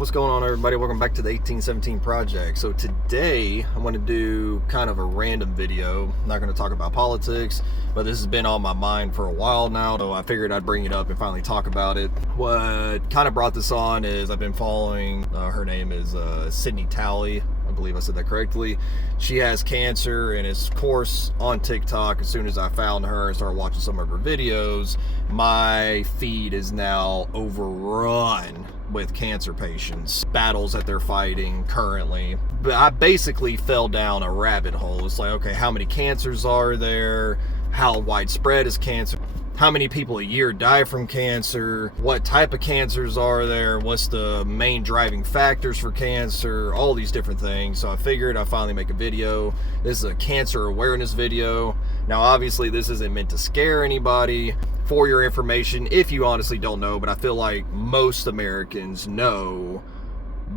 What's going on, everybody? Welcome back to the 1817 Project. So today I'm going to do kind of a random video. I'm not going to talk about politics, but this has been on my mind for a while now, so I figured I'd bring it up and finally talk about it. What kind of brought this on is I've been following, her name is Sydney Talley. I believe I said that correctly. She has cancer, and of course on TikTok, as soon as I found her and started watching some of her videos, my feed is now overrun with cancer patients, battles that they're fighting currently. But I basically fell down a rabbit hole. It's like, okay, how many cancers are there? How widespread is cancer? How many people a year die from cancer? What type of cancers are there? What's the main driving factors for cancer? All these different things. So I figured I'd finally make a video. This is a cancer awareness video. Now, obviously, this isn't meant to scare anybody. For your information, if you honestly don't know, but I feel like most Americans know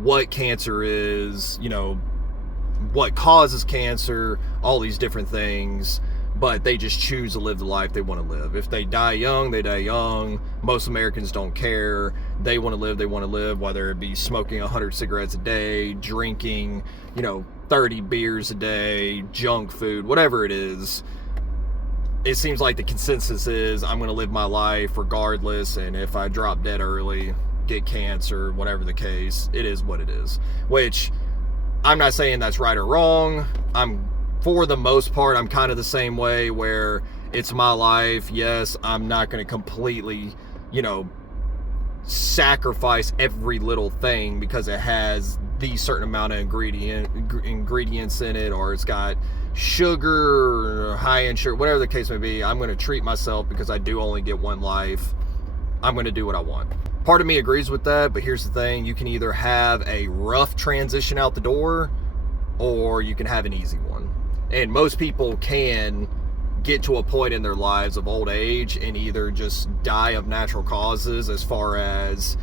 what cancer is, you know, what causes cancer, all these different things. But they just choose to live the life they want to live. If they die young, they die young. Most Americans don't care. They want to live, whether it be smoking 100 cigarettes a day, drinking, 30 beers a day, junk food, whatever it is. It seems like the consensus is I'm going to live my life regardless, and if I drop dead early, get cancer, whatever the case, it is what it is. Which, I'm not saying that's right or wrong. For the most part, I'm kind of the same way, where it's my life. Yes, I'm not going to completely, sacrifice every little thing because it has the certain amount of ingredients in it, or it's got sugar or high in sugar, whatever the case may be. I'm going to treat myself because I do only get one life. I'm going to do what I want. Part of me agrees with that, but here's the thing. You can either have a rough transition out the door, or you can have an easy one. And most people can get to a point in their lives of old age and either just die of natural causes, as far as,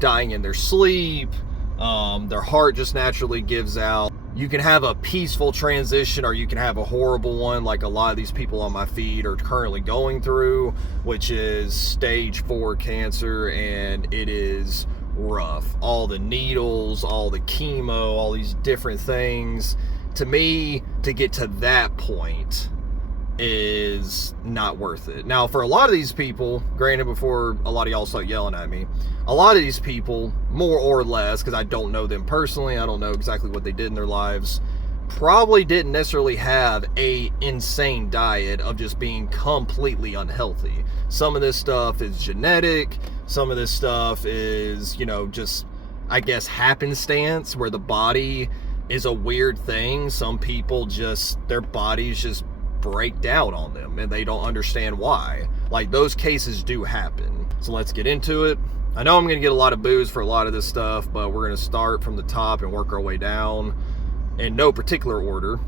dying in their sleep, their heart just naturally gives out. You can have a peaceful transition, or you can have a horrible one, like a lot of these people on my feed are currently going through, which is stage 4 cancer, and it is rough. All the needles, all the chemo, all these different things. To me, to get to that point is not worth it. Now, for a lot of these people, granted, before a lot of y'all start yelling at me, a lot of these people, more or less, because I don't know them personally, I don't know exactly what they did in their lives, probably didn't necessarily have a insane diet of just being completely unhealthy. Some of this stuff is genetic. Some of this stuff is, just, I guess, happenstance, where the body is a weird thing. Some people just, their bodies just break down on them and they don't understand why. Like, those cases do happen. So let's get into it. I know I'm going to get a lot of boos for a lot of this stuff, but we're going to start from the top and work our way down in no particular order.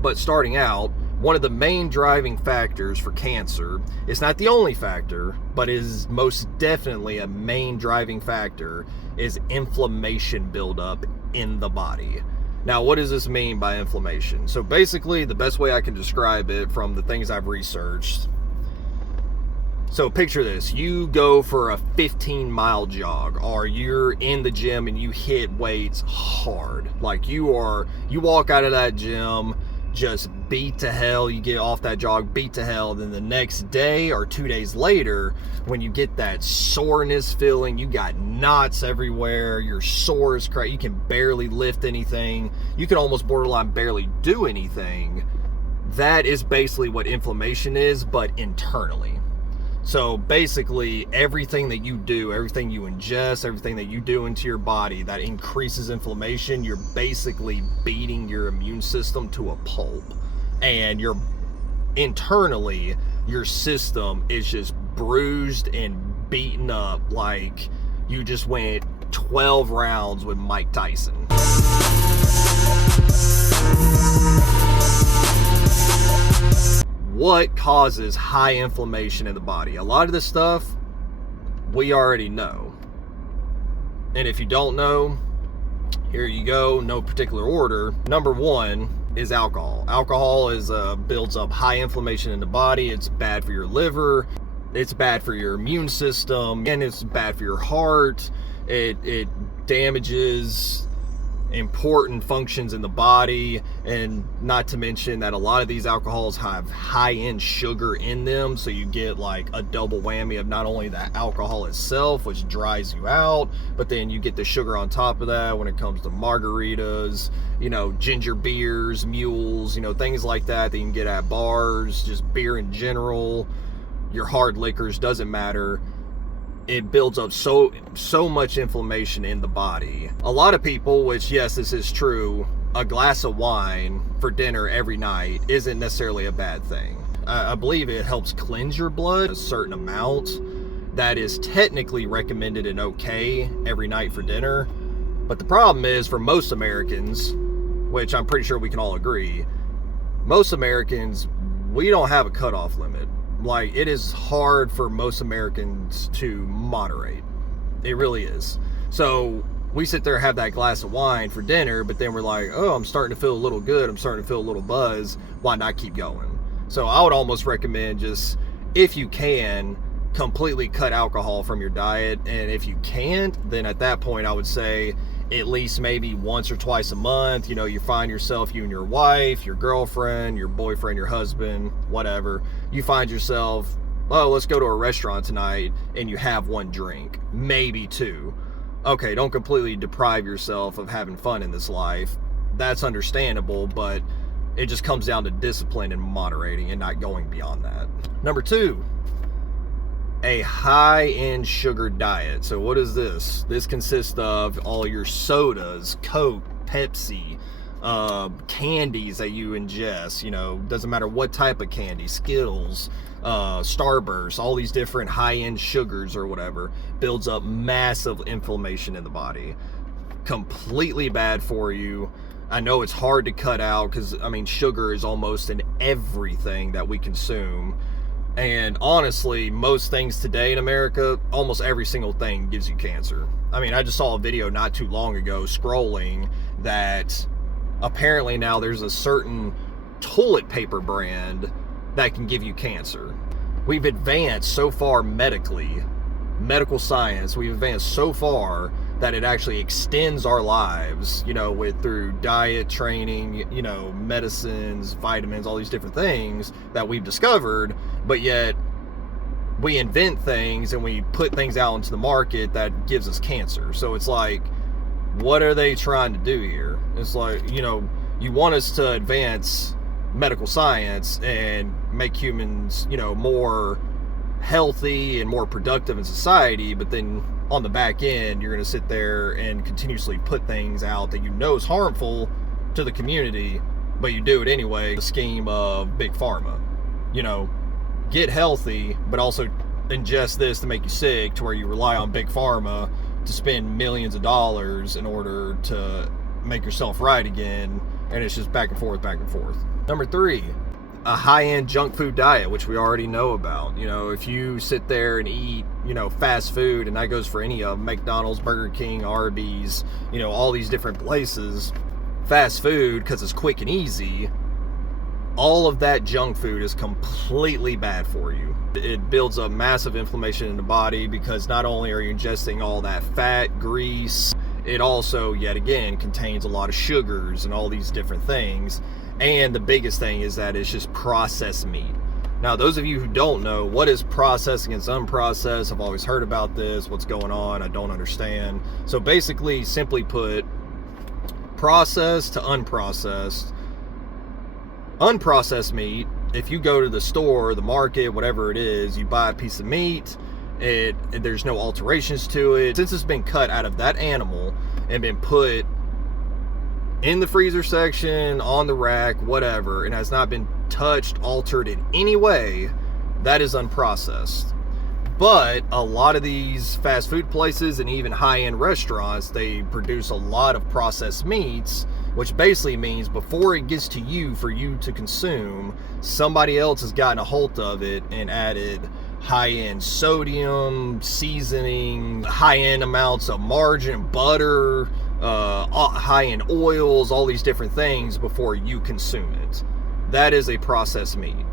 But starting out, one of the main driving factors for cancer, it's not the only factor, but is most definitely a main driving factor, is inflammation buildup in the body. Now, what does this mean by inflammation? So basically, the best way I can describe it from the things I've researched. So picture this. You go for a 15-mile jog, or you're in the gym and you hit weights hard. Like, you walk out of that gym just beat to hell. You get off that jog, beat to hell. Then the next day or 2 days later, when you get that soreness feeling, you got knots everywhere, you're sore as crap, you can barely lift anything, you can almost borderline barely do anything. That is basically what inflammation is, but internally. So basically, everything that you do, everything you ingest, everything that you do into your body that increases inflammation, you're basically beating your immune system to a pulp. And you're internally, your system is just bruised and beaten up like you just went 12 rounds with Mike Tyson. What causes high inflammation in the body? A lot of this stuff we already know. And if you don't know, here you go, no particular order. Number 1 is alcohol. Alcohol builds up high inflammation in the body. It's bad for your liver. It's bad for your immune system, and it's bad for your heart. It damages important functions in the body, and not to mention that a lot of these alcohols have high-end sugar in them, so you get like a double whammy of not only the alcohol itself, which dries you out, but then you get the sugar on top of that when it comes to margaritas, ginger beers, mules, things like that you can get at bars, just beer in general, your hard liquors, doesn't matter. It builds up so much inflammation in the body. A lot of people, which yes, this is true, a glass of wine for dinner every night isn't necessarily a bad thing. I believe it helps cleanse your blood a certain amount. That is technically recommended and okay every night for dinner. But the problem is, for most Americans, which I'm pretty sure we can all agree, most Americans, we don't have a cutoff limit. Like, it is hard for most Americans to moderate. It really is. So we sit there, have that glass of wine for dinner, but then we're like, oh, I'm starting to feel a little good. I'm starting to feel a little buzz. Why not keep going? So I would almost recommend, just, if you can, completely cut alcohol from your diet. And if you can't, then at that point I would say at least maybe once or twice a month, you find yourself, you and your wife, your girlfriend, your boyfriend, your husband, whatever, you find yourself, oh, let's go to a restaurant tonight, and you have one drink, maybe two. Okay, don't completely deprive yourself of having fun in this life. That's understandable, but it just comes down to discipline and moderating and not going beyond that. Number 2, a high-end sugar diet. So what is this? This consists of all your sodas, Coke, Pepsi, candies that you ingest. Doesn't matter what type of candy, Skittles, Starburst, all these different high-end sugars or whatever, builds up massive inflammation in the body. Completely bad for you. I know it's hard to cut out because, sugar is almost in everything that we consume. And honestly, most things today in America, almost every single thing gives you cancer. I just saw a video not too long ago scrolling that apparently now there's a certain toilet paper brand that can give you cancer. We've advanced so far medically, medical science, we've advanced so far that it actually extends our lives, through diet, training, medicines, vitamins, all these different things that we've discovered, but yet we invent things and we put things out into the market that gives us cancer. So it's like, what are they trying to do here? It's like, you want us to advance medical science and make humans, more healthy and more productive in society, but then on the back end, you're going to sit there and continuously put things out that is harmful to the community, but you do it anyway. The scheme of Big Pharma, get healthy, but also ingest this to make you sick, to where you rely on Big Pharma to spend millions of dollars in order to make yourself right again. And it's just back and forth, back and forth. Number 3, a high-end junk food diet, which we already know about. If you sit there and eat, fast food, and that goes for any of them, McDonald's, Burger King, Arby's, all these different places, fast food, because it's quick and easy, all of that junk food is completely bad for you. It builds up massive inflammation in the body, because not only are you ingesting all that fat, grease, it also, yet again, contains a lot of sugars and all these different things. And the biggest thing is that it's just processed meat. Now, those of you who don't know, what is processed against unprocessed? I've always heard about this. What's going on? I don't understand. So basically, simply put, processed to unprocessed. Unprocessed meat, if you go to the store, the market, whatever it is, you buy a piece of meat, there's no alterations to it. Since it's been cut out of that animal and been put in the freezer section, on the rack, whatever, and has not been touched, altered in any way, that is unprocessed. But a lot of these fast food places and even high-end restaurants, they produce a lot of processed meats, which basically means before it gets to you for you to consume, somebody else has gotten a hold of it and added high-end sodium, seasoning, high-end amounts of margarine, butter, high-end oils, all these different things before you consume it. That is a processed meat.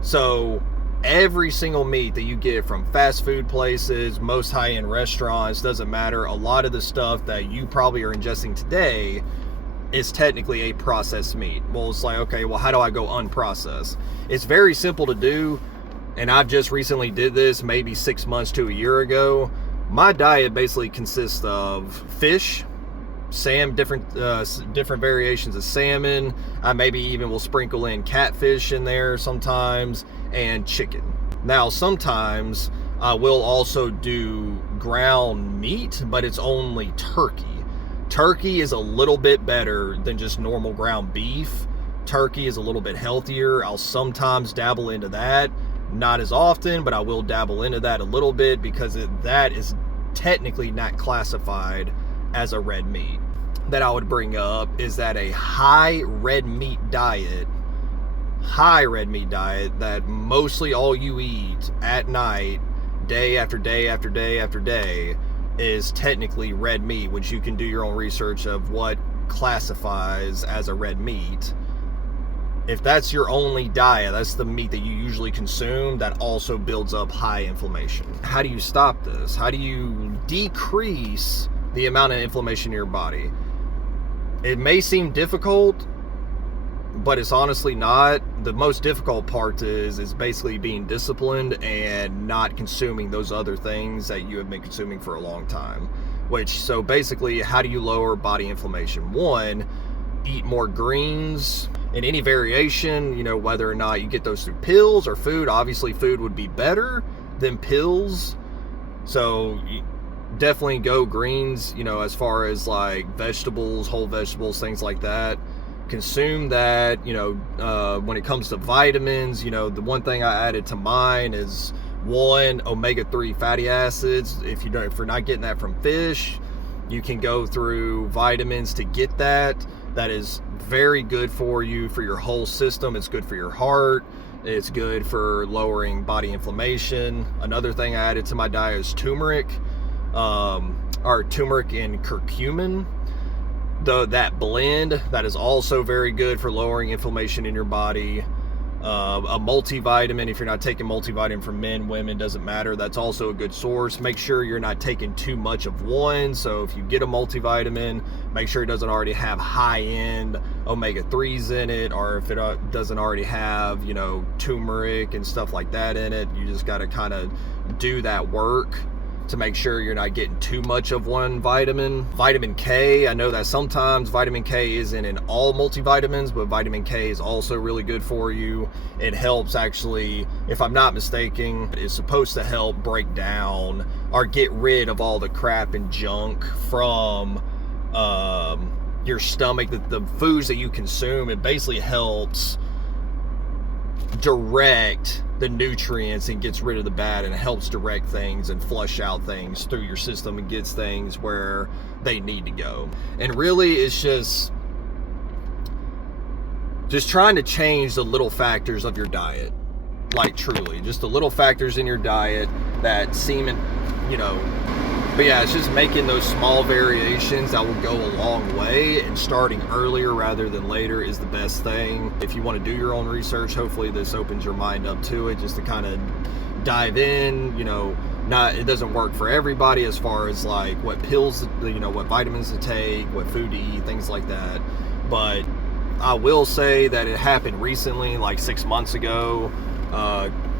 So every single meat that you get from fast food places, most high-end restaurants, doesn't matter. A lot of the stuff that you probably are ingesting today is technically a processed meat. Well, it's like, okay, well, how do I go unprocessed? It's very simple to do, and I've just recently did this maybe 6 months to a year ago. My diet basically consists of fish, different variations of salmon. I maybe even will sprinkle in catfish in there sometimes, and chicken. Now, sometimes I will also do ground meat, but it's only turkey. Turkey is a little bit better than just normal ground beef. Turkey is a little bit healthier. I'll sometimes dabble into that. Not as often, but I will dabble into that a little bit because that is technically not classified as a red meat. That I would bring up is that a high red meat diet that mostly all you eat at night, day after day after day after day, is technically red meat, which you can do your own research of what classifies as a red meat. If that's your only diet, that's the meat that you usually consume, that also builds up high inflammation. How do you stop this? How do you decrease the amount of inflammation in your body? It may seem difficult, but it's honestly not. The most difficult part is basically being disciplined and not consuming those other things that you have been consuming for a long time. So basically, how do you lower body inflammation? One, eat more greens in any variation, whether or not you get those through pills or food. Obviously, food would be better than pills. So definitely go greens, as far as like vegetables, whole vegetables, things like that. Consume that. When it comes to vitamins, the one thing I added to mine is omega-3 fatty acids. If you're not getting that from fish, you can go through vitamins to get that. That is very good for you, for your whole system. It's good for your heart. It's good for lowering body inflammation. Another thing I added to my diet is turmeric. Turmeric and curcumin. That blend, that is also very good for lowering inflammation in your body. A multivitamin, if you're not taking multivitamin from men, women, doesn't matter. That's also a good source. Make sure you're not taking too much of one. So if you get a multivitamin, make sure it doesn't already have high-end omega-3s in it, or if it doesn't already have, turmeric and stuff like that in it. You just got to kind of do that work to make sure you're not getting too much of one vitamin. Vitamin K, I know that sometimes vitamin K isn't in all multivitamins, but vitamin K is also really good for you. It helps, actually, if I'm not mistaken, it's supposed to help break down or get rid of all the crap and junk from your stomach, the foods that you consume. It basically helps direct the nutrients and gets rid of the bad, and helps direct things and flush out things through your system and gets things where they need to go. And really, it's just trying to change the little factors of your diet. Like, truly, just the little factors in your diet that seem, but yeah, it's just making those small variations that will go a long way, and starting earlier rather than later is the best thing. If you want to do your own research, hopefully this opens your mind up to it, just to kind of dive in. It doesn't work for everybody as far as like what pills, what vitamins to take, what food to eat, things like that. But I will say that it happened recently, like 6 months ago,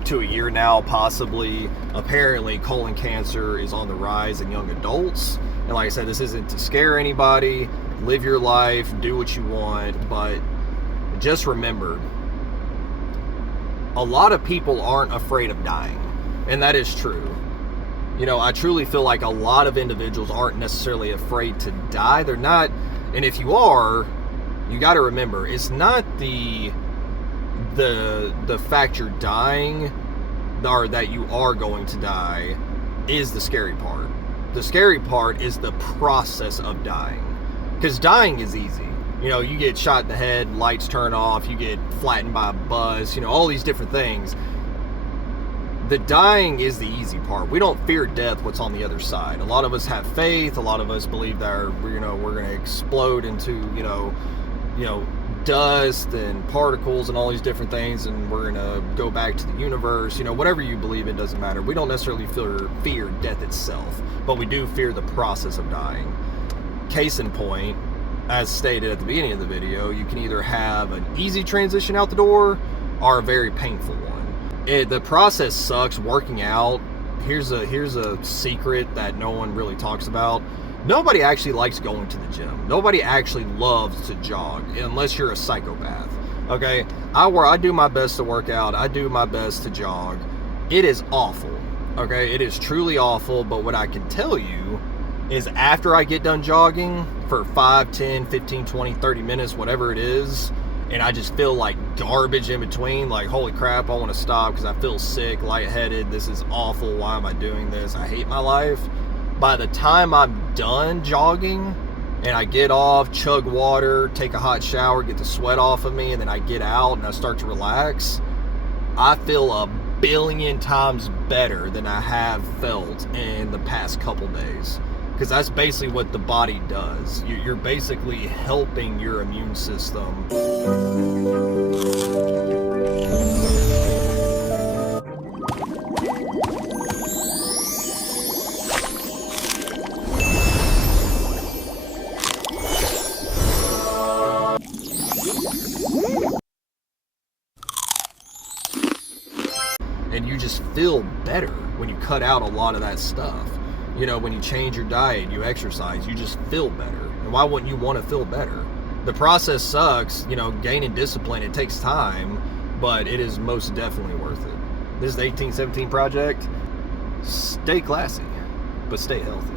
to a year now, possibly. Apparently, colon cancer is on the rise in young adults. And like I said, this isn't to scare anybody. Live your life, do what you want, but just remember, a lot of people aren't afraid of dying, and that is true. I truly feel like a lot of individuals aren't necessarily afraid to die. They're not, and if you are, you got to remember, it's not the fact you're dying, or that you are going to die, is the scary part. The scary part is the process of dying. Because dying is easy. You get shot in the head, lights turn off, you get flattened by a bus, all these different things. The dying is the easy part. We don't fear death, what's on the other side. A lot of us have faith. A lot of us believe that we're going to explode into, dust and particles and all these different things, and we're gonna go back to the universe. You know, whatever you believe in doesn't matter. We don't necessarily fear death itself, but we do fear the process of dying. Case in point, as stated at the beginning of the video, you can either have an easy transition out the door or a very painful one. The process sucks. Working out, here's a secret that no one really talks about. Nobody actually likes going to the gym. Nobody actually loves to jog unless you're a psychopath. Okay, I do my best to work out. I do my best to jog. It is awful. Okay, it is truly awful. But what I can tell you is, after I get done jogging for 5, 10, 15, 20, 30 minutes, whatever it is, and I just feel like garbage in between, like, holy crap, I want to stop because I feel sick, lightheaded, this is awful, why am I doing this, I hate my life. By the time I'm done jogging and I get off, chug water, take a hot shower, get the sweat off of me, and then I get out and I start to relax, I feel a billion times better than I have felt in the past couple days. Because that's basically what the body does. You're basically helping your immune system. And you just feel better when you cut out a lot of that stuff. You know, when you change your diet, you exercise, you just feel better. And why wouldn't you want to feel better? The process sucks, you know, gaining discipline, it takes time, but it is most definitely worth it. This is the 1817 Project. Stay classy, but stay healthy.